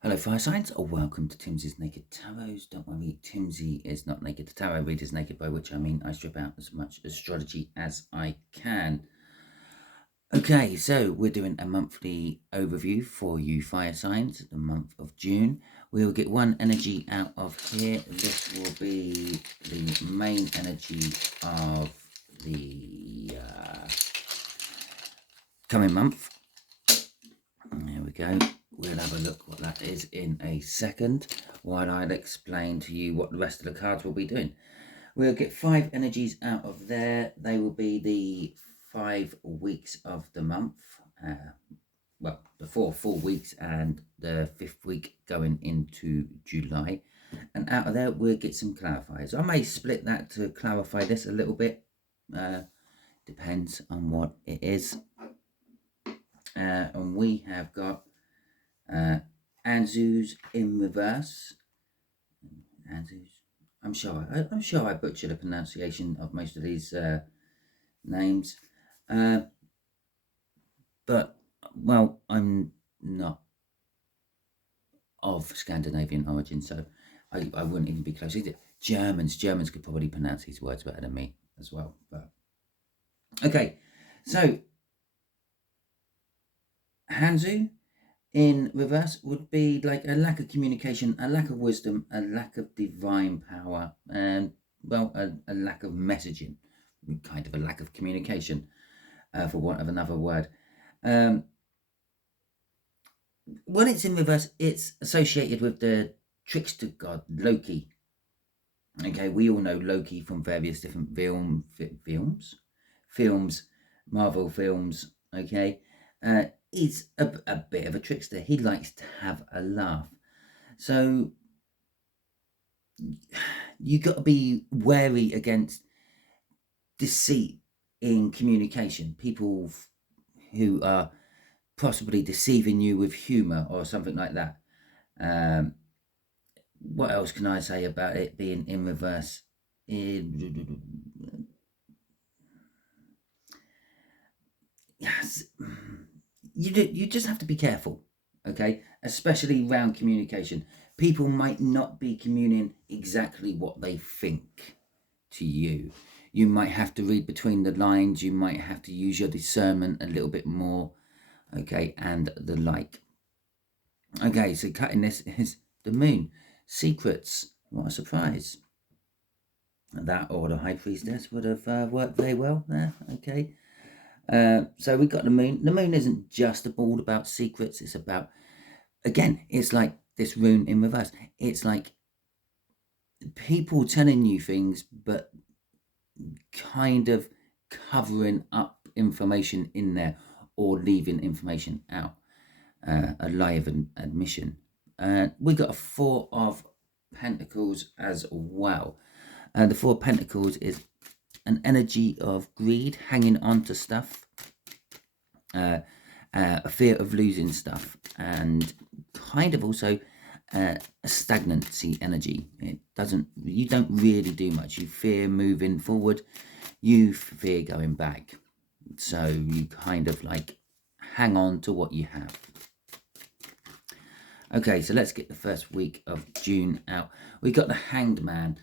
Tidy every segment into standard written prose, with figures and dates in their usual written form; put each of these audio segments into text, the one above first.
Hello, fire signs. Welcome to Timsy's Naked Tarot. Don't worry, Timsy is not naked. The tarot read is naked, by which I mean I strip out as much astrology as I can. Okay, so we're doing a monthly overview for you fire signs, the month of June. We'll get one energy out of here. This will be the main energy of the coming month. There we go. We'll have a look what that is in a second, while I'll explain to you what the rest of the cards will be doing. We'll get 5 energies out of there. They will be the 5 weeks of the month. Well, the 4 full weeks and the 5th week going into July. And out of there, we'll get some clarifiers. I may split that to clarify this a little bit. Depends on what it is. And we have got Anzus in reverse. Anzus. I'm sure I butchered the pronunciation of most of these names, but well, I'm not of Scandinavian origin, so I wouldn't even be close. Germans could probably pronounce these words better than me as well. But okay, so Hanzu in reverse would be like a lack of communication, a lack of wisdom, a lack of divine power, and well, a lack of messaging, kind of a lack of communication, for want of another word. When it's in reverse, it's associated with the trickster god Loki. Okay, we all know Loki from various different films, Marvel films. Okay, he's a bit of a trickster. He likes to have a laugh. So you got to be wary against deceit in communication. People who are possibly deceiving you with humor or something like that. What else can I say about it being in reverse? Yes, you just have to be careful, okay? Especially around communication. People might not be communicating exactly what they think to you. You might have to read between the lines. You might have to use your discernment a little bit more, okay, and the like. Okay, so cutting this is the moon. Secrets. What a surprise. That or the high priestess would have worked very well there, okay. So we've got the moon. The moon isn't just all about secrets. It's about, again, it's like this rune in reverse. It's like people telling you things, but kind of covering up information in there or leaving information out. A lie of an admission. We got a 4 of Pentacles as well. The 4 of Pentacles is an energy of greed, hanging on to stuff, a fear of losing stuff, and kind of also a stagnancy energy. You don't really do much. You fear moving forward, you fear going back. So you kind of like hang on to what you have. Okay, so let's get the first week of June out. We got the Hanged Man.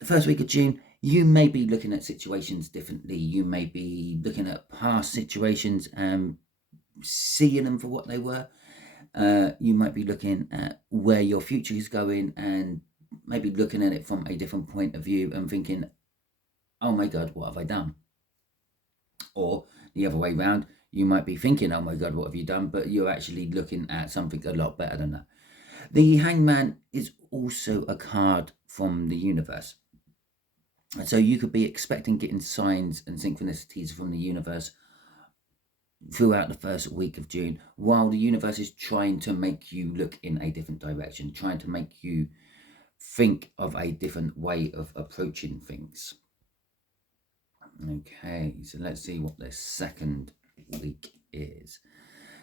The first week of June, you may be looking at situations differently. You may be looking at past situations and seeing them for what they were. You might be looking at where your future is going and maybe looking at it from a different point of view and thinking, oh my God, what have I done? Or the other way around, you might be thinking, oh my God, what have you done? But you're actually looking at something a lot better than that. The Hangman is also a card from the universe. So you could be expecting getting signs and synchronicities from the universe throughout the first week of June, while the universe is trying to make you look in a different direction, trying to make you think of a different way of approaching things. Okay, so let's see what the second week is.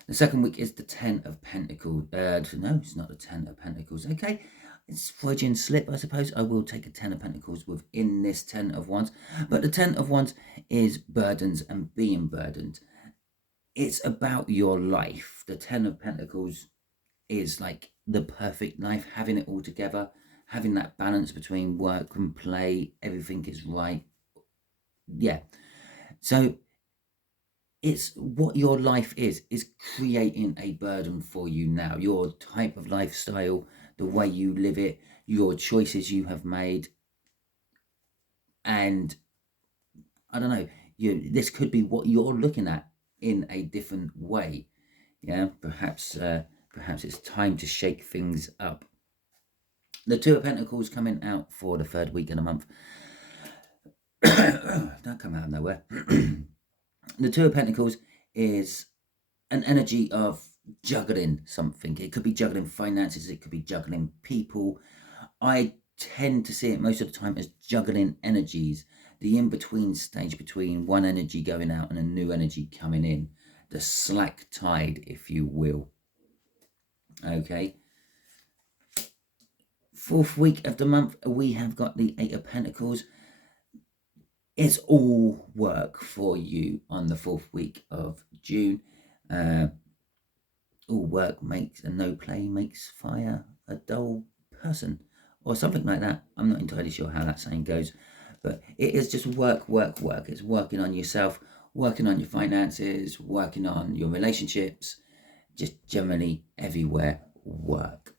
The second week is the 10 of Pentacles. No, it's not the 10 of Pentacles. Okay, it's Freudian slip, I suppose. I will take a 10 of Pentacles within this 10 of Wands. But the 10 of Wands is burdens and being burdened. It's about your life. The 10 of Pentacles is like the perfect life, having it all together, having that balance between work and play, everything is right. Yeah. So it's what your life is creating a burden for you now. Your type of lifestyle, the way you live it, your choices you have made, and I don't know, this could be what you're looking at in a different way. Yeah, perhaps it's time to shake things up. The Two of Pentacles coming out for the third week of the month. Don't come out of nowhere. The Two of Pentacles is an energy of juggling something. It could be juggling finances, it could be juggling people. I tend to see it most of the time as juggling energies, the in-between stage between one energy going out and a new energy coming in, the slack tide, if you will. Okay. Fourth week of the month, we have got the Eight of Pentacles. It's all work for you on the fourth week of June. All work makes and no play makes fire a dull person, or something like that. I'm not entirely sure how that saying goes, but it is just work, work, work. It's working on yourself, working on your finances, working on your relationships, just generally everywhere work.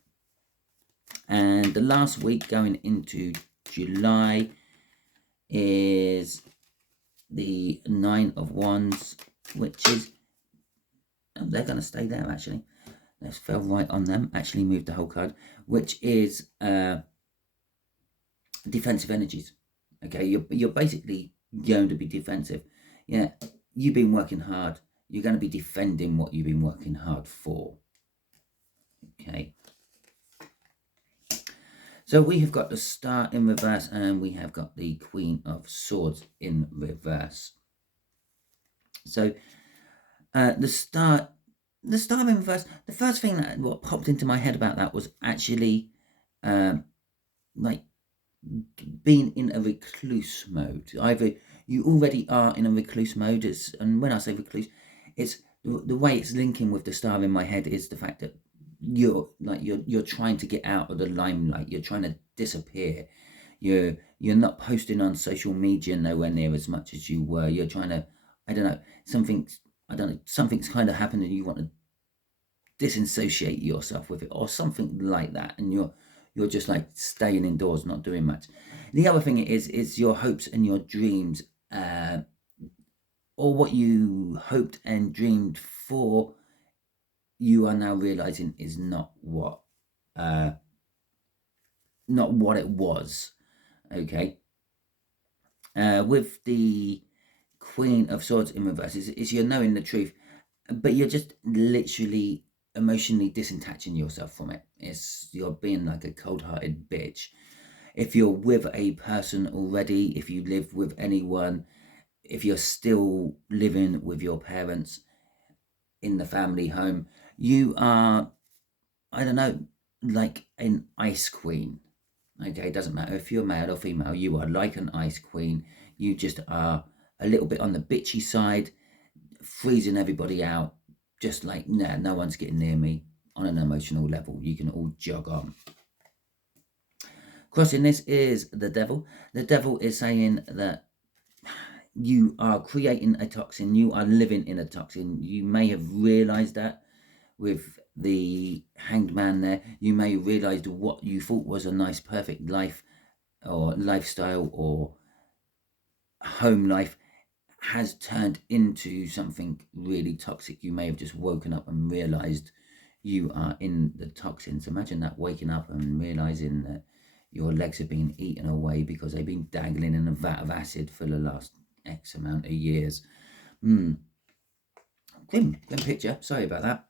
And the last week going into July is the Nine of Wands, which is, oh, they're going to stay there actually. Let's fell right on them. Actually moved the whole card, which is defensive energies. Okay, you're basically going to be defensive. Yeah, you've been working hard. You're going to be defending what you've been working hard for. Okay. So we have got the Star in reverse, and we have got the Queen of Swords in reverse. So the Star in reverse, the first thing that what popped into my head about that was actually like being in a recluse mode. Either you already are in a recluse mode, and when I say recluse, it's the way it's linking with the Star in my head is the fact that you're trying to get out of the limelight. You're trying to disappear. You're not posting on social media nowhere near as much as you were. You're trying to, something's kind of happened and you want to disassociate yourself with it or something like that, and you're just like staying indoors, not doing much. The other thing is your hopes and your dreams, or what you hoped and dreamed for, you are now realizing is not what it was. Okay. With the Queen of Swords in reverse, is you're knowing the truth, but you're just literally emotionally disattaching yourself from it. You're being like a cold-hearted bitch. If you're with a person already, if you live with anyone, if you're still living with your parents in the family home, you are, like an ice queen. Okay, it doesn't matter if you're male or female, you are like an ice queen. You just are a little bit on the bitchy side, freezing everybody out, just like, nah, no one's getting near me on an emotional level. You can all jog on. Crossing this is the Devil. The Devil is saying that you are creating a toxin. You are living in a toxin. You may have realized that with the Hanged Man there. You may have realized what you thought was a nice, perfect life or lifestyle or home life has turned into something really toxic. You may have just woken up and realized you are in the toxins. Imagine that, waking up and realizing that your legs have been eaten away because they've been dangling in a vat of acid for the last X amount of years. Grim picture. Sorry about that.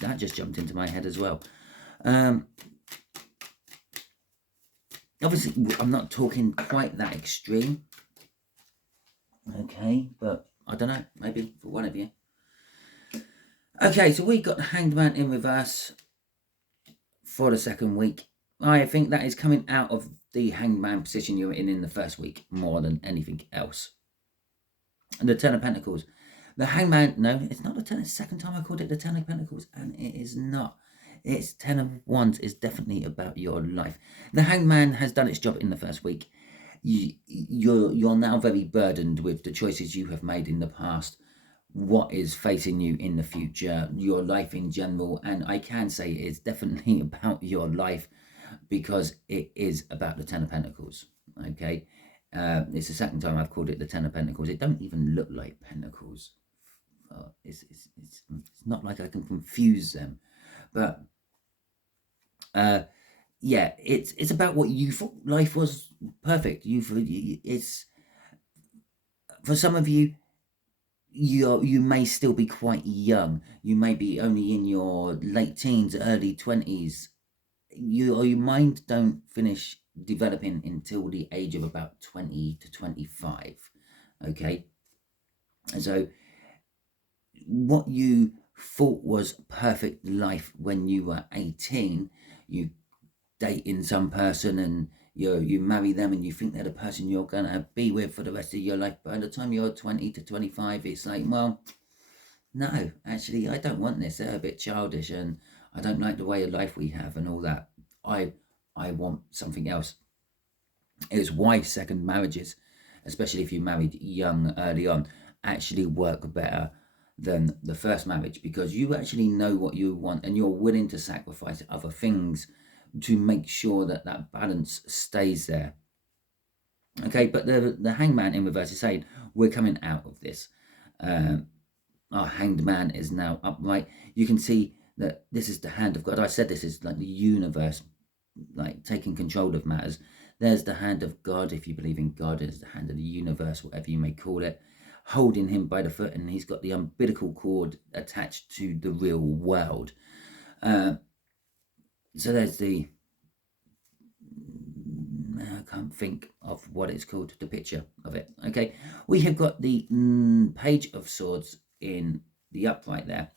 That just jumped into my head as well. Obviously, I'm not talking quite that extreme. Okay, but I don't know. Maybe for one of you. Okay, so we got the Hanged Man in reverse for the second week. I think that is coming out of the Hanged Man position you were in the first week more than anything else. And the Ten of Pentacles. The Hanged Man, no, it's not the Ten. It's the second time I called it the Ten of Pentacles, and it is not. It's Ten of Wands is definitely about your life. The Hangman has done its job in the first week. You're now very burdened with the choices you have made in the past, what is facing you in the future, your life in general, and I can say it's definitely about your life because it is about the Ten of Pentacles. Okay, it's the second time I've called it the Ten of Pentacles. It don't even look like pentacles. It's not like I can confuse them, but yeah, it's about what you thought life was perfect. It's for some of you. You may still be quite young. You may be only in your late teens, early 20s. Your mind don't finish developing until the age of about 20 to 25. Okay, so what you thought was perfect life when you were 18, you dating some person and you marry them and you think they're the person you're going to be with for the rest of your life. By the time you're 20 to 25, it's like, well, no, actually, I don't want this. They're a bit childish and I don't like the way of life we have and all that. I want something else. It's why second marriages, especially if you married young early on, actually work better than the first marriage, because you actually know what you want and you're willing to sacrifice other things to make sure that that balance stays there. Okay, but the Hangman in reverse is saying we're coming out of this. Our Hanged Man is now upright. You can see that this is the hand of God. I said this is like the universe, like taking control of matters. There's the hand of God, if you believe in God. There's the hand of the universe, whatever you may call it, holding him by the foot, and he's got the umbilical cord attached to the real world. So there's the, I can't think of what it's called, the picture of it. Okay, we have got the Page of Swords in the upright there.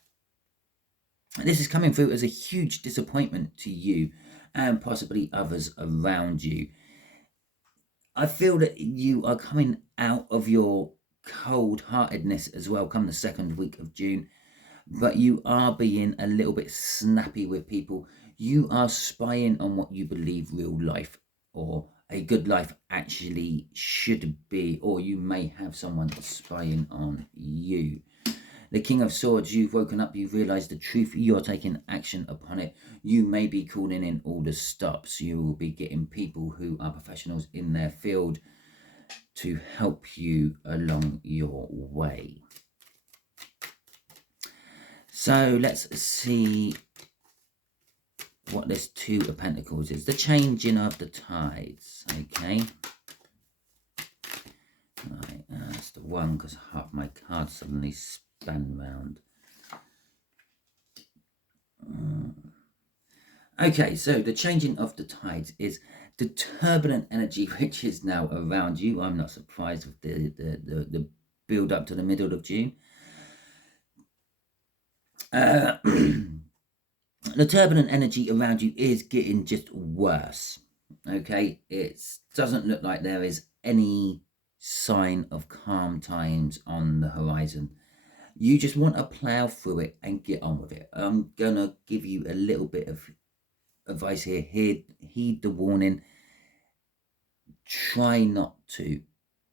This is coming through as a huge disappointment to you and possibly others around you. I feel that you are coming out of your cold-heartedness as well come the second week of June, but you are being a little bit snappy with people. You are spying on what you believe real life or a good life actually should be, or you may have someone spying on you. The King of Swords, you've woken up, you've realised the truth, you're taking action upon it. You may be calling in all the stops. You will be getting people who are professionals in their field to help you along your way. So let's see what this Two of Pentacles is. The changing of the tides, okay? Right, that's the one, because half my cards suddenly span round. Okay, so the changing of the tides is the turbulent energy which is now around you. I'm not surprised with the build up to the middle of June. The turbulent energy around you is getting just worse. Okay, it doesn't look like there is any sign of calm times on the horizon. You just want to plow through it and get on with it. I'm gonna give you a little bit of advice here. Heed the warning. Try not to.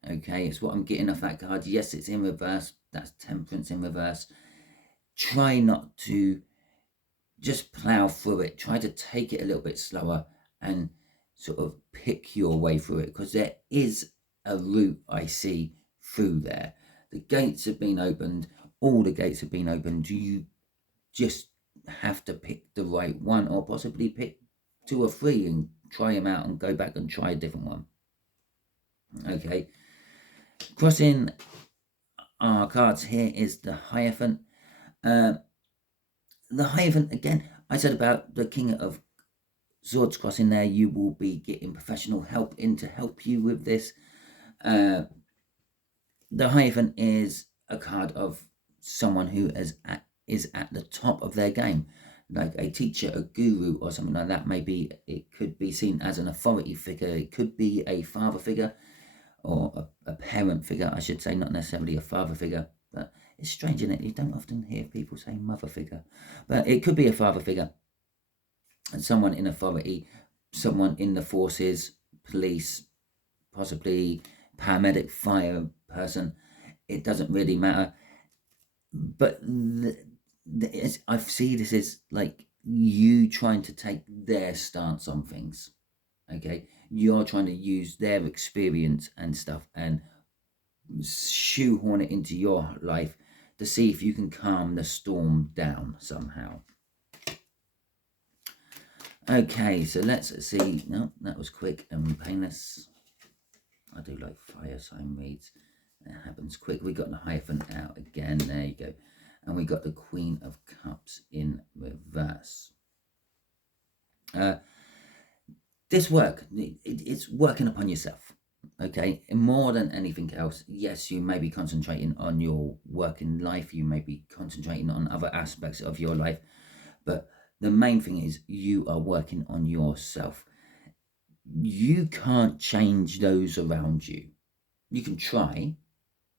Okay, it's what I'm getting off that card. Yes, it's in reverse. That's Temperance in reverse. Try not to. Just plow through it. Try to take it a little bit slower and sort of pick your way through it, because there is a route I see through there. The gates have been opened. All the gates have been opened. You just have to pick the right one, or possibly pick 2 or 3 and try them out and go back and try a different one. Okay. Crossing our cards here is the Hierophant. The Hierophant, again, I said about the King of Swords crossing there. You will be getting professional help in to help you with this. The Hierophant is a card of someone who is at the top of their game, like a teacher, a guru, or something like that. Maybe it could be seen as an authority figure. It could be a father figure, or a parent figure, I should say, not necessarily a father figure. But it's strange, isn't it? You don't often hear people say mother figure, but it could be a father figure. someone in authority, someone in the forces, police, possibly paramedic, fire person. It doesn't really matter. But I see this as like you trying to take their stance on things. Okay, you're trying to use their experience and stuff and shoehorn it into your life to see if you can calm the storm down somehow. Okay, so let's see. No, that was quick and painless. I do like fire sign reads. It happens quick. We got the Hierophant out again. There you go. And we got the Queen of Cups in reverse. This work, it's working upon yourself. Okay, more than anything else. Yes, you may be concentrating on your work in life. You may be concentrating on other aspects of your life. But the main thing is you are working on yourself. You can't change those around you. You can try,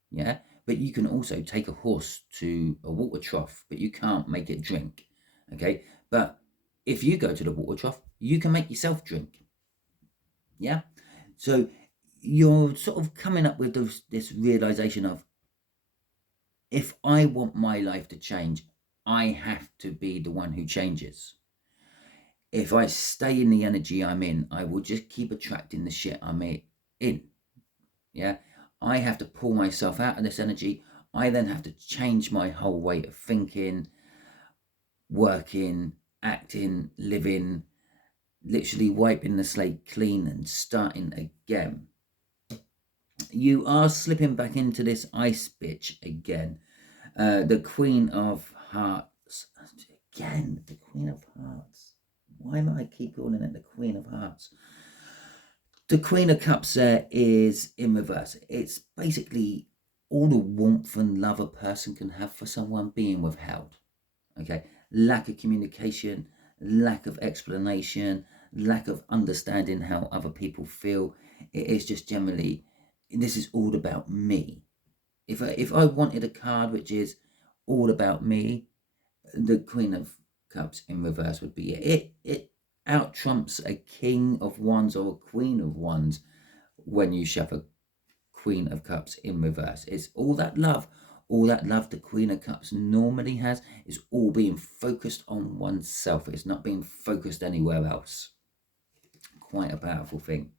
yeah, but you can also take a horse to a water trough, but you can't make it drink, okay? But if you go to the water trough, you can make yourself drink, yeah? So you're sort of coming up with this realization of, if I want my life to change, I have to be the one who changes. If I stay in the energy I'm in, I will just keep attracting the shit I'm in. Yeah, I have to pull myself out of this energy. I then have to change my whole way of thinking, working, acting, living, literally wiping the slate clean and starting again. You are slipping back into this ice bitch again. The Queen of Hearts. Again, the Queen of Hearts. Why am I keep calling it the Queen of Hearts? The Queen of Cups there is in reverse. It's basically all the warmth and love a person can have for someone being withheld. Okay, lack of communication, lack of explanation, lack of understanding how other people feel. It is just generally, this is all about me. If I wanted a card which is all about me, the Queen of Cups in reverse would be it. It out trumps a King of Wands or a Queen of Wands when you shove a Queen of Cups in reverse. It's all that love the Queen of Cups normally has is all being focused on oneself. It's not being focused anywhere else. Quite a powerful thing.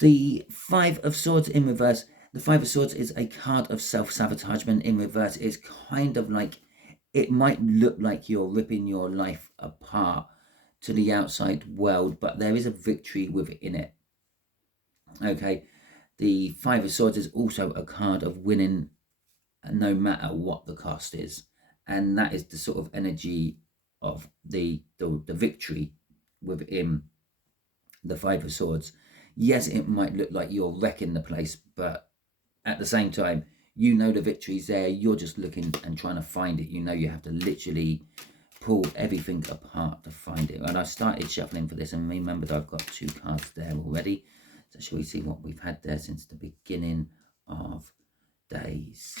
The Five of Swords in reverse. The Five of Swords is a card of self-sabotagement in reverse. It's kind of like, it might look like you're ripping your life apart to the outside world, but there is a victory within it. Okay, the Five of Swords is also a card of winning no matter what the cost is, and that is the sort of energy of the victory within the Five of Swords. Yes, it might look like you're wrecking the place, but at the same time, you know the victory's there. You're just looking and trying to find it. You know you have to literally pull everything apart to find it. And I started shuffling for this and remembered I've got 2 cards there already. So shall we see what we've had there since the beginning of days?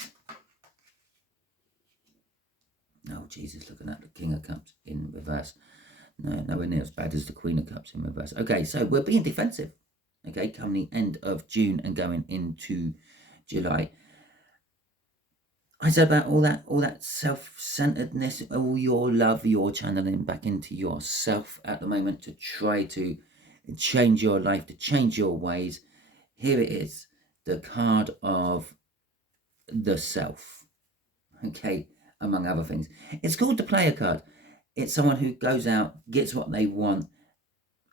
Oh, Jesus, looking at the King of Cups in reverse. No, nowhere near as bad as the Queen of Cups in reverse. Okay, so we're being defensive. Okay, come the end of June and going into July. I said about all that self-centeredness, all your love, you're channeling back into yourself at the moment to try to change your life, to change your ways. Here it is, the card of the self. Okay, among other things. It's called the player card. It's someone who goes out, gets what they want,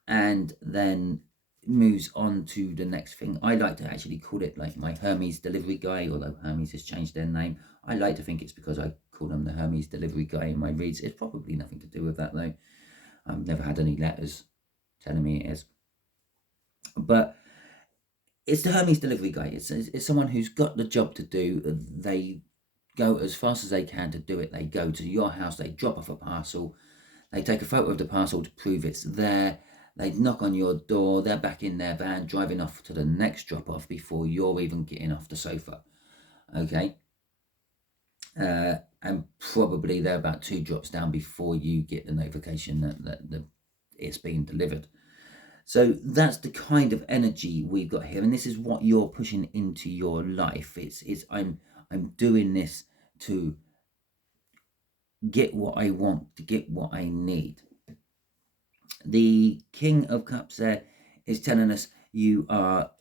and then moves on to the next thing. I like to actually call it like my Hermes delivery guy, although Hermes has changed their name. I like to think it's because I call them the Hermes delivery guy in my reads. It's probably nothing to do with that though. I've never had any letters telling me it is. But it's the Hermes delivery guy. It's someone who's got the job to do. They go as fast as they can to do it. They go to your house, they drop off a parcel, they take a photo of the parcel to prove it's there. They knock on your door, they're back in their van, driving off to the next drop-off before you're even getting off the sofa. Okay? and probably they're about 2 drops down before you get the notification that it's being delivered. So that's the kind of energy we've got here, and this is what you're pushing into your life. It's I'm doing this to get what I want, to get what I need. The King of Cups there is telling us you are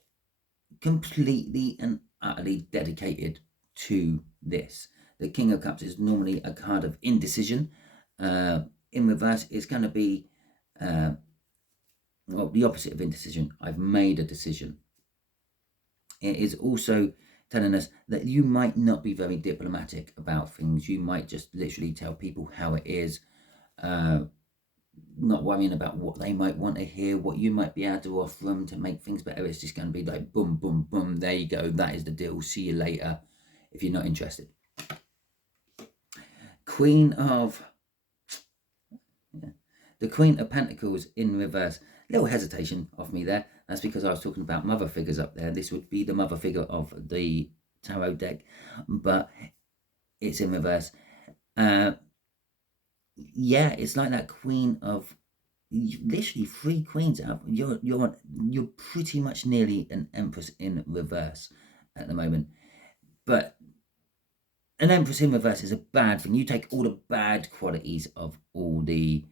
completely and utterly dedicated to this. The King of Cups is normally a card of indecision. In reverse, it's going to be well, the opposite of indecision. I've made a decision. It is also telling us that you might not be very diplomatic about things. You might just literally tell people how it is, not worrying about what they might want to hear, what you might be able to offer them to make things better. It's just going to be like boom, boom, boom. There you go. That is the deal. See you later if you're not interested. The Queen of Pentacles in reverse. Little hesitation off me there. That's because I was talking about mother figures up there. This would be the mother figure of the tarot deck, but it's in reverse. Yeah, it's like that Queen of, literally 3 queens out. You're pretty much nearly an Empress in reverse at the moment, but an Empress in reverse is a bad thing. You take all the bad qualities of all the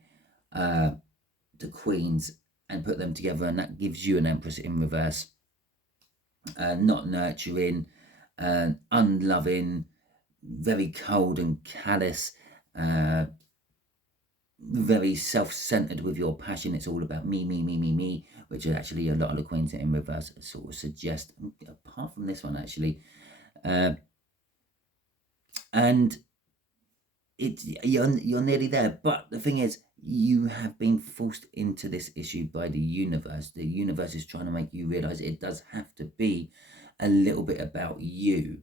queens and put them together, and that gives you an Empress in reverse. Not nurturing, unloving, very cold and callous, very self-centered with your passion. It's all about me, me, me, me, me, which is actually a lot of the queens in reverse sort of suggest, apart from this one actually. And you're nearly there, but the thing is, you have been forced into this issue by the universe. The universe is trying to make you realize it does have to be a little bit about you,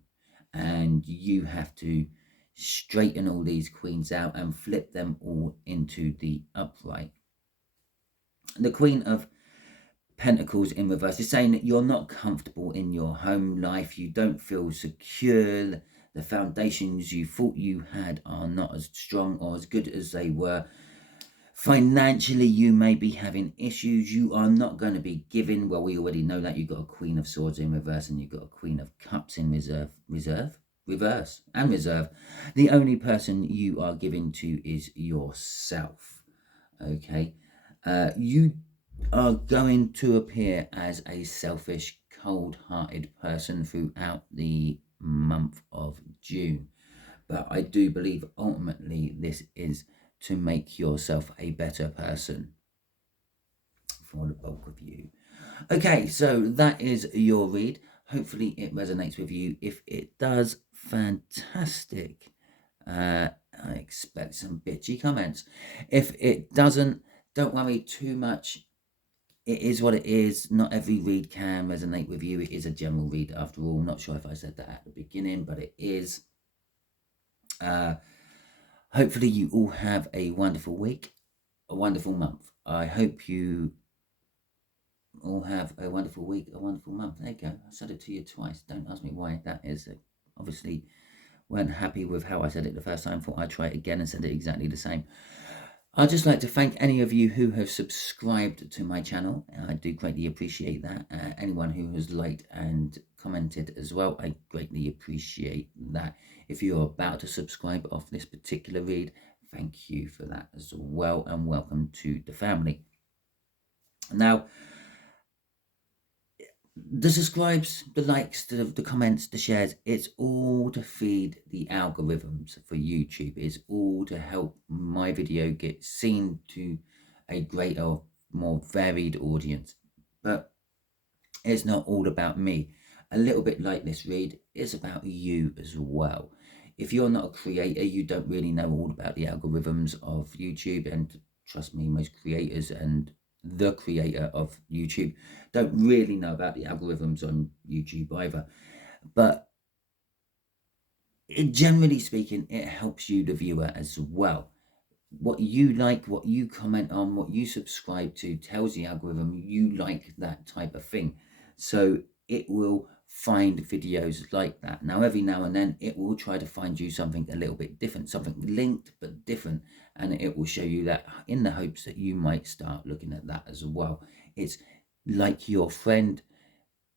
and you have to straighten all these queens out and flip them all into the upright. The Queen of Pentacles in reverse is saying that you're not comfortable in your home life. You don't feel secure. The foundations you thought you had are not as strong or as good as they were. Financially, you may be having issues. You are not going to be giving. Well, we already know that. You've got a Queen of Swords in reverse and you've got a Queen of Cups in reverse and reserve. The only person you are giving to is yourself. Okay. You are going to appear as a selfish, cold-hearted person throughout the month of June. But I do believe ultimately this is to make yourself a better person for the bulk of you. Okay, so that is your read. Hopefully it resonates with you. If it does, fantastic. I expect some bitchy comments. If it doesn't, don't worry too much. It is what it is. Not every read can resonate with you. It is a general read after all. Not sure if I said that at the beginning, but it is. Hopefully you all have a wonderful week, a wonderful month. I hope you all have a wonderful week, a wonderful month. There you go. I said it to you twice. Don't ask me why that is. Obviously weren't happy with how I said it the first time. Thought I'd try it again and said it exactly the same. I'd just like to thank any of you who have subscribed to my channel. I do greatly appreciate that. Anyone who has liked and commented as well, I greatly appreciate that. If you're about to subscribe off this particular read, thank you for that as well, and welcome to the family. Now, the subscribes, the likes, the comments, the shares, it's all to feed the algorithms for YouTube. It's all to help my video get seen to a greater, more varied audience. But it's not all about me. A little bit like this read, it's about you as well. If you're not a creator, you don't really know all about the algorithms of YouTube. And trust me, most creators and the creator of YouTube don't really know about the algorithms on YouTube either. But generally speaking, it helps you, the viewer, as well. What you like, what you comment on, what you subscribe to tells the algorithm you like that type of thing. So it will find videos like that. Now, every now and then it will try to find you something a little bit different, something linked but different, and it will show you that in the hopes that you might start looking at that as well. It's like your friend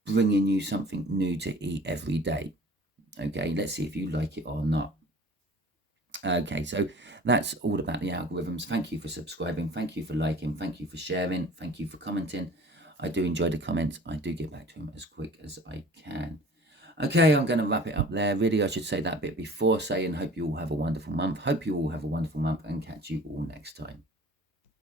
bringing you something new to eat every day. Okay, let's see if you like it or not. Okay, so that's all about the algorithms. Thank you for subscribing. Thank you for liking. Thank you for sharing. Thank you for commenting. I do enjoy the comments. I do get back to them as quick as I can. Okay, I'm going to wrap it up there. Really, I should say that bit before saying hope you all have a wonderful month. Hope you all have a wonderful month and catch you all next time.